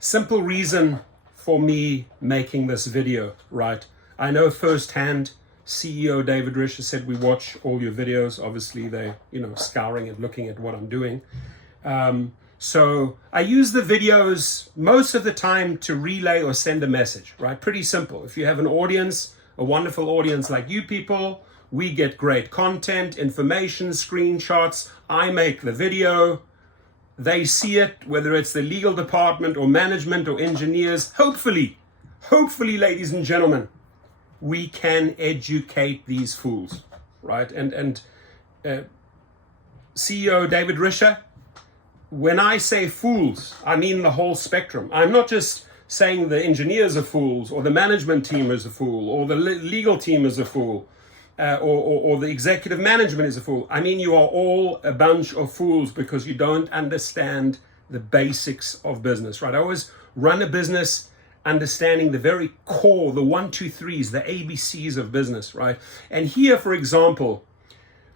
Simple reason for me making this video, right? I know firsthand CEO David Risher said we watch all your videos. Obviously they're, scouring and looking at what I'm doing. So I use the videos most of the time to relay or send a message, right? Pretty simple. If you have an audience, a wonderful audience like you people, we get great content, information, screenshots. I make the video. They see it, whether it's the legal department or management or engineers. Hopefully, ladies and gentlemen, we can educate these fools, right? And CEO David Risher, when I say fools, I mean the whole spectrum. I'm not just saying the engineers are fools, or the management team is a fool, or the legal team is a fool, or the executive management is a fool. I mean, you are all a bunch of fools because you don't understand the basics of business, right? I always run a business understanding the very core, the 1, 2, 3s, the ABCs of business, right? And here, for example,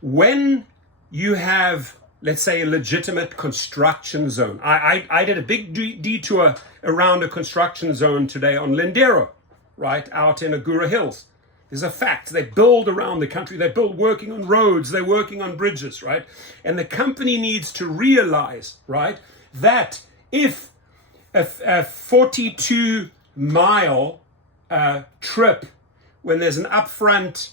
when you have, let's say, a legitimate construction zone. I did a big detour around a construction zone today on Lindero, right, out in Agura Hills. There's a fact. They build around the country. They build working on roads. They're working on bridges, right? And the company needs to realize, right, that if a 42-mile trip, when there's an upfront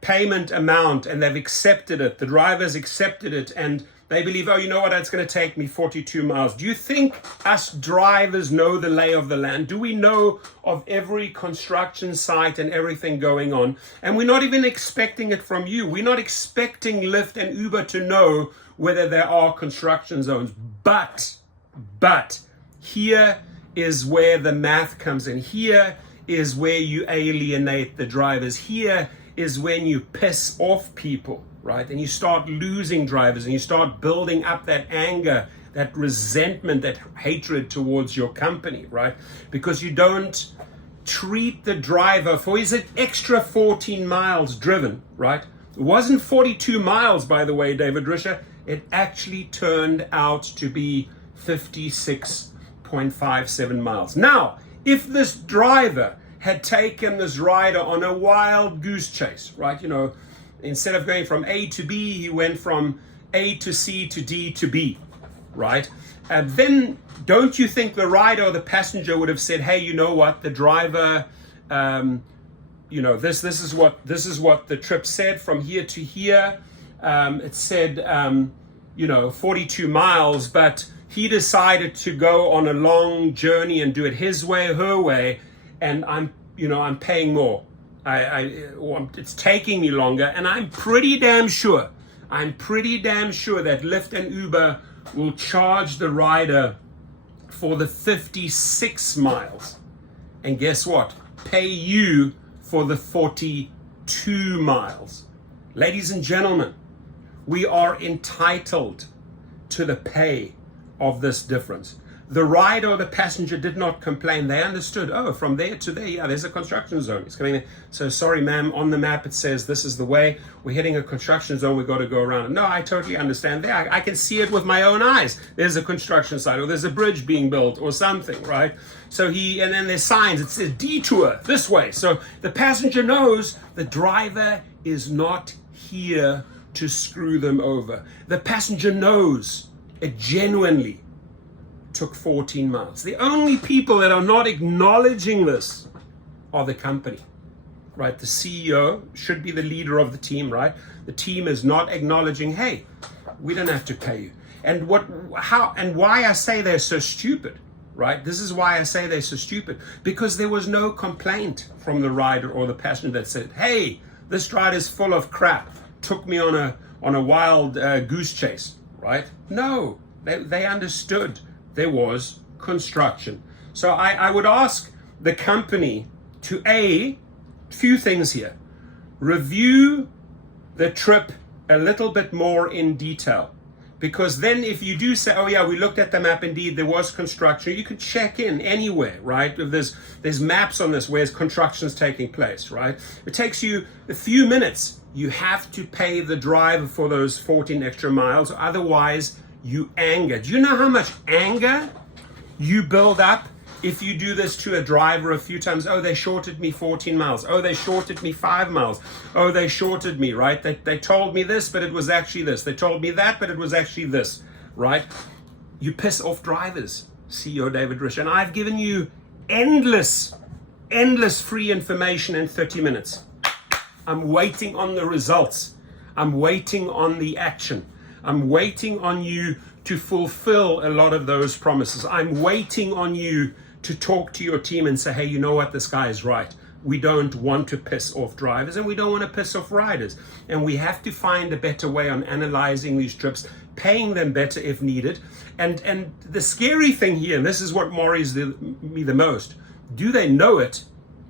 payment amount, and they've accepted it, the driver's accepted it, and they believe, oh, you know what, it's going to take me 42 miles. Do you think us drivers know the lay of the land? Do we know of every construction site and everything going on? And we're not even expecting it from you. We're not expecting Lyft and Uber to know whether there are construction zones. But here is where the math comes in. Here is where you alienate the drivers. Here is when you piss off people, right? And you start losing drivers, and you start building up that anger, that resentment, that hatred towards your company, right? Because you don't treat the driver for his extra 14 miles driven, right? It wasn't 42 miles, by the way, David Risher. It actually turned out to be 56.57 miles. Now, if this driver had taken this rider on a wild goose chase, right? Instead of going from A to B, he went from A to C to D to B, right? Then don't you think the rider or the passenger would have said, hey, you know what, the driver, this is what the trip said from here to here. It said, 42 miles, but he decided to go on a long journey and do it his way, her way, and I'm paying more. It's taking me longer, and I'm pretty damn sure that Lyft and Uber will charge the rider for the 56 miles. And guess what? Pay you for the 42 miles. Ladies and gentlemen, we are entitled to the pay of this difference. The rider or the passenger did not complain. They understood, from there to there, yeah, there's a construction zone. It's coming in. So sorry, ma'am, on the map it says this is the way. We're hitting a construction zone. We've got to go around it. No, I totally understand. There, I can see it with my own eyes. There's a construction site, or there's a bridge being built or something, right? So and then there's signs. It says detour this way. So the passenger knows the driver is not here to screw them over. The passenger knows it genuinely took 14 miles. The only people that are not acknowledging this are the company, right? The CEO should be the leader of the team, right? The team is not acknowledging, hey, we don't have to pay you. And why I say they're so stupid, right? This is why I say they're so stupid, because there was no complaint from the rider or the passenger that said, hey, this ride is full of crap, took me on a wild goose chase, right? No, they understood there was construction. So I would ask the company to few things here. Review the trip a little bit more in detail. Because then if you do say, oh yeah, we looked at the map, indeed there was construction, you can check in anywhere, right? If there's maps on this where construction's taking place, right? It takes you a few minutes. You have to pay the driver for those 14 extra miles, otherwise you anger. Do you know how much anger you build up if you do this to a driver a few times? Oh, they shorted me 14 miles. Oh, they shorted me 5 miles. Oh, they shorted me, right? They told me this, but it was actually this. They told me that, but it was actually this, right? You piss off drivers, CEO David Risch. And I've given you endless free information in 30 minutes. I'm waiting on the results. I'm waiting on the action. I'm waiting on you to fulfill a lot of those promises. I'm waiting on you to talk to your team and say, hey, you know what, this guy is right. We don't want to piss off drivers and we don't want to piss off riders. And we have to find a better way on analyzing these trips, paying them better if needed. And the scary thing here, and this is what worries me the most, do they know it?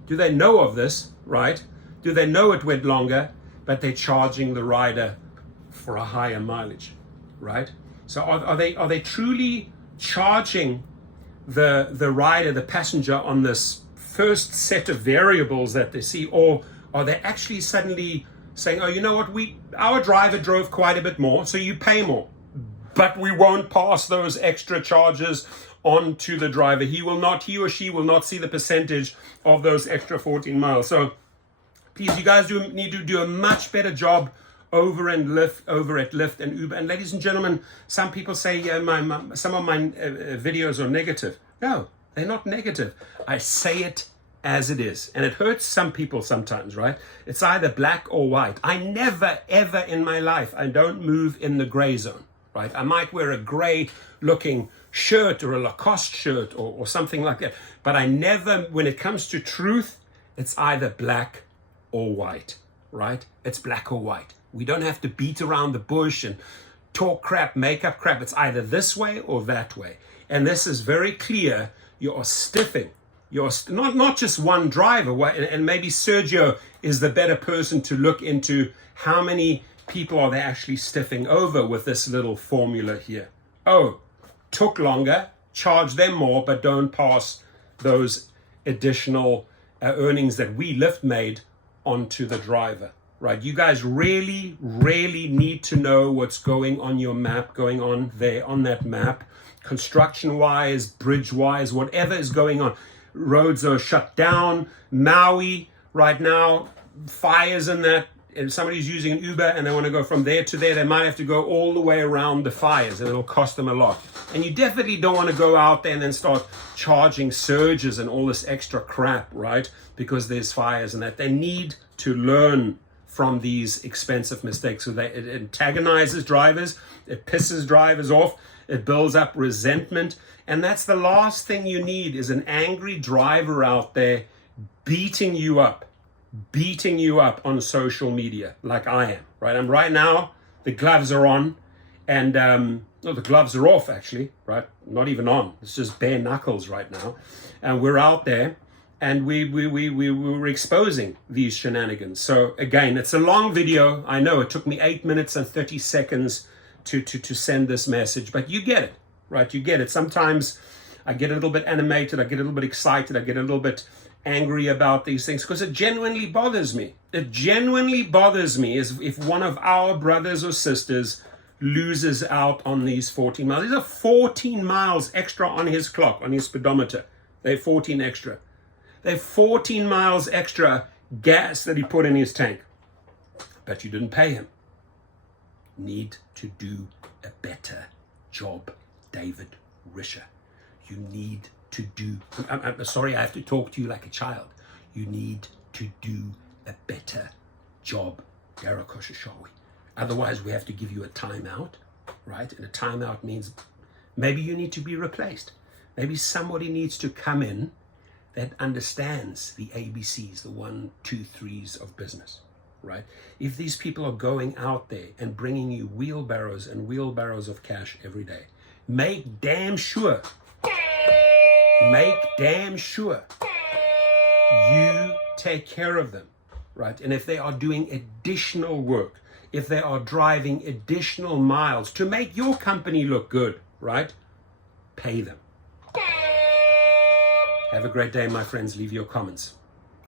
Do they know of this, right? Do they know it went longer, but they're charging the rider for a higher mileage, right? So are they truly charging the rider, the passenger, on this first set of variables that they see, or are they actually suddenly saying, oh, you know what, our driver drove quite a bit more, so you pay more, but we won't pass those extra charges on to the driver. He or she will not see the percentage of those extra 14 miles. So please, you guys need to do a much better job over at Lyft and Uber. And ladies and gentlemen, some people say some of my videos are negative. No, they're not negative. I say it as it is. And it hurts some people sometimes, right? It's either black or white. I never, ever in my life, I don't move in the gray zone, right? I might wear a gray looking shirt or a Lacoste shirt or something like that. But I never, when it comes to truth, it's either black or white, right? It's black or white. We don't have to beat around the bush and talk crap, make up crap. It's either this way or that way. And this is very clear. You are stiffing. You're not just one driver. And maybe Sergio is the better person to look into how many people are they actually stiffing over with this little formula here. Oh, took longer, charge them more, but don't pass those additional earnings that we Lyft made onto the driver. Right, you guys really, really need to know what's going on your map, going on there on that map, construction-wise, bridge-wise, whatever is going on. Roads are shut down. Maui right now, fires in that. If somebody's using an Uber and they want to go from there to there, they might have to go all the way around the fires, and it'll cost them a lot. And you definitely don't want to go out there and then start charging surges and all this extra crap, right? Because there's fires and that. They need to learn from these expensive mistakes. So it antagonizes drivers, it pisses drivers off, it builds up resentment, and that's the last thing you need, is an angry driver out there beating you up on social media like I am, right? I'm right now, the gloves are on, and the gloves are off actually, right? Not even on, it's just bare knuckles right now, and we're out there. And we were exposing these shenanigans. So again, it's a long video. I know it took me 8 minutes and 30 seconds to send this message, but you get it, right? You get it. Sometimes I get a little bit animated. I get a little bit excited. I get a little bit angry about these things because it genuinely bothers me. It genuinely bothers me is if one of our brothers or sisters loses out on these 14 miles. These are 14 miles extra on his clock, on his speedometer. They're 14 extra. They're 14 miles extra gas that he put in his tank. But you didn't pay him. Need to do a better job, David Risher. You need to do, I'm sorry I have to talk to you like a child. You need to do a better job, Darryl Koshashawi. Otherwise we have to give you a timeout, right? And a timeout means maybe you need to be replaced. Maybe somebody needs to come in that understands the ABCs, the 1, 2, 3s of business, right? If these people are going out there and bringing you wheelbarrows and wheelbarrows of cash every day, make damn sure you take care of them, right? And if they are doing additional work, if they are driving additional miles to make your company look good, right? Pay them. Have a great day, my friends. Leave your comments.